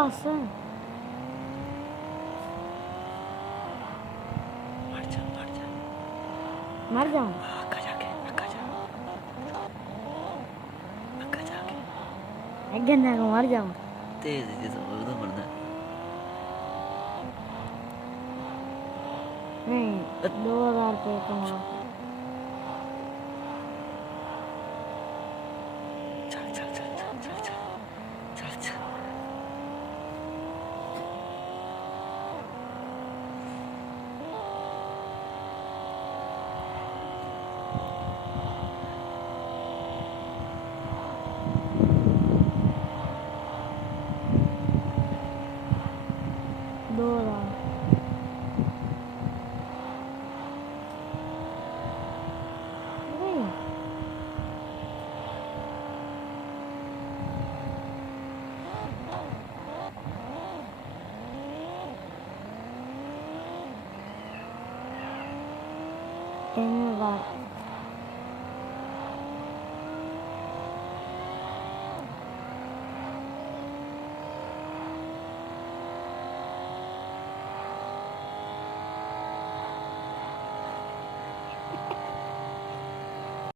बस मर जाऊं गन्ना को मर जाऊं तेज तो मरना नहीं 2000 रुपये कमा चल चल चल चल चल चल चल चल 2000 नहीं धन्यवाद